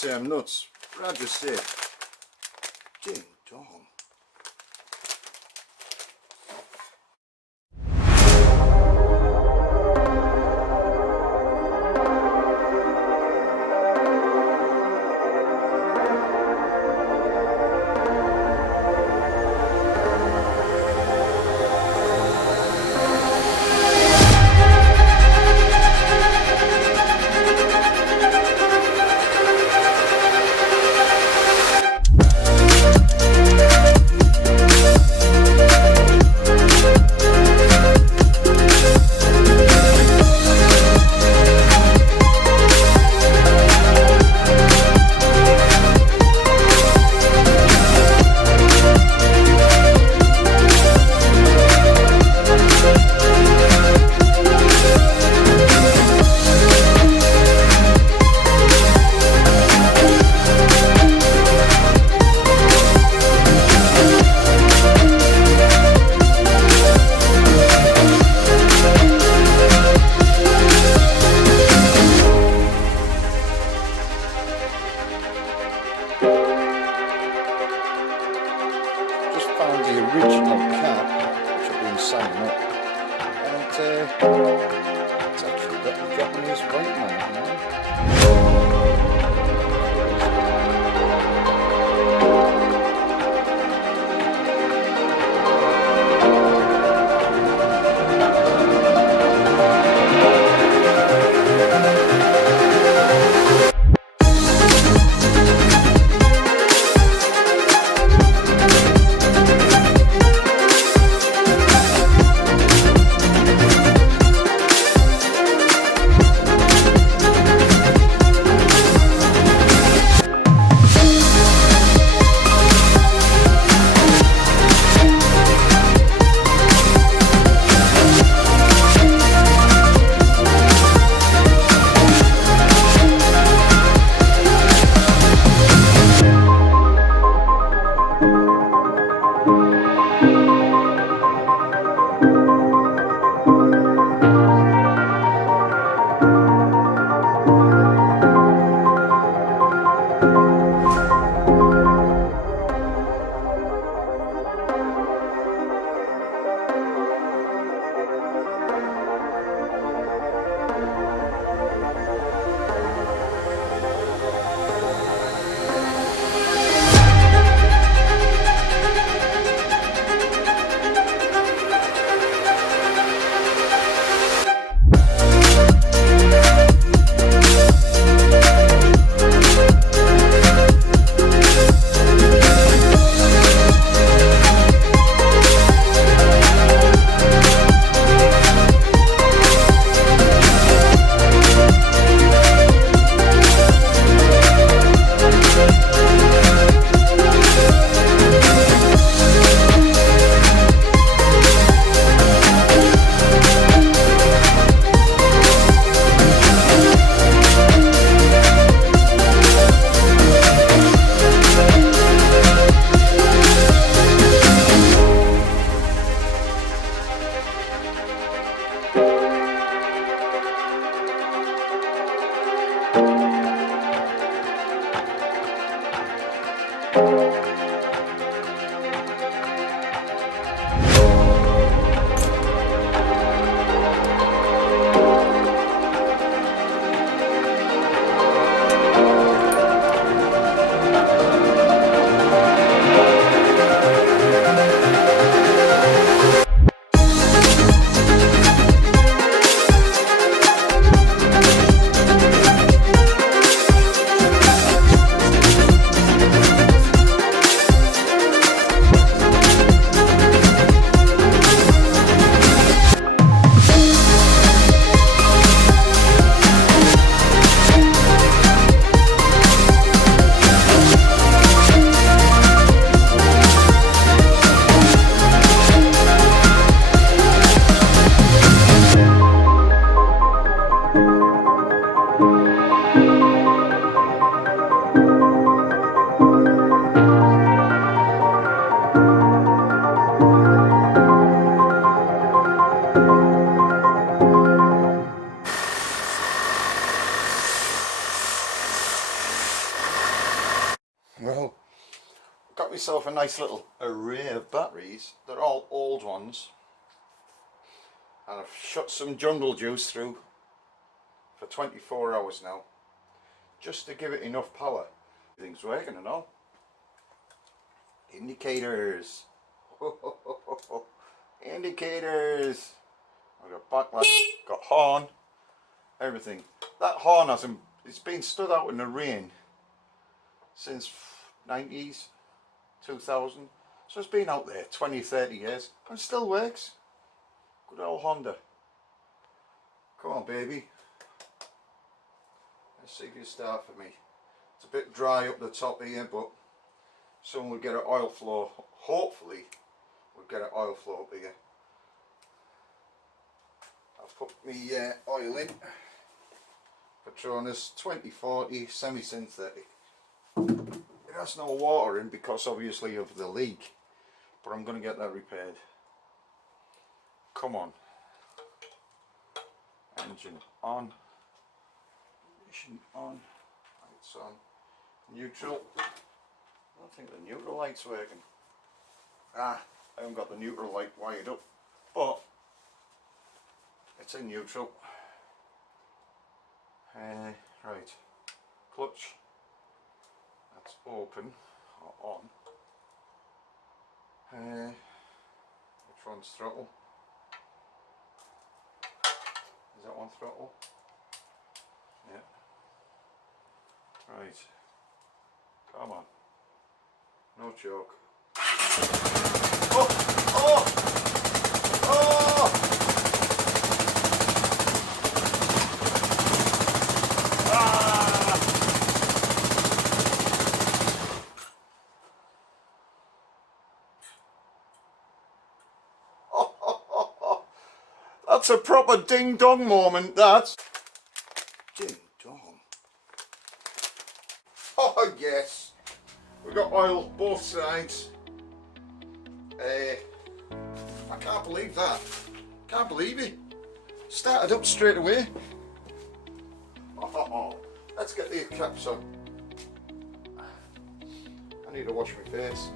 say I'm nuts, but I just say, ding dong. Found the original cap, which I've been sanding up, and it's actually got the Japanese white man now. got myself a nice little array of batteries. They're all old ones. And I've shot some jungle juice through for 24 hours now, just to give it enough power. Everything's working and all. Indicators. Indicators. I've got backlight, got horn, everything. That horn hasn't, it's been stood out in the rain since 90s, 2000. So it's been out there 20, 30 years and it still works. Good old Honda. Come on, baby. Let's see if you start for me. It's a bit dry up the top here, but soon we'll get an oil flow. Hopefully we'll get an oil flow up here. I've put my oil in. Petronas 2040 semi-synthetic. It has no water in because obviously of the leak, but I'm going to get that repaired. Come on. Engine on. Ignition on. Lights on. Neutral. I don't think the neutral light's working. I haven't got the neutral light wired up, but it's in neutral. Right. Clutch. That's open or on. Which one's throttle? Is that one throttle? Yeah. Right. Come on. No joke. Oh! Oh! Oh! Ah! Oh, oh, oh, oh. That's a proper ding dong moment, that. Ding dong. Oh yes. We've got oil both sides. I can't believe that. Can't believe it. Started up straight away. Oh, let's get these caps on. I need to wash my face.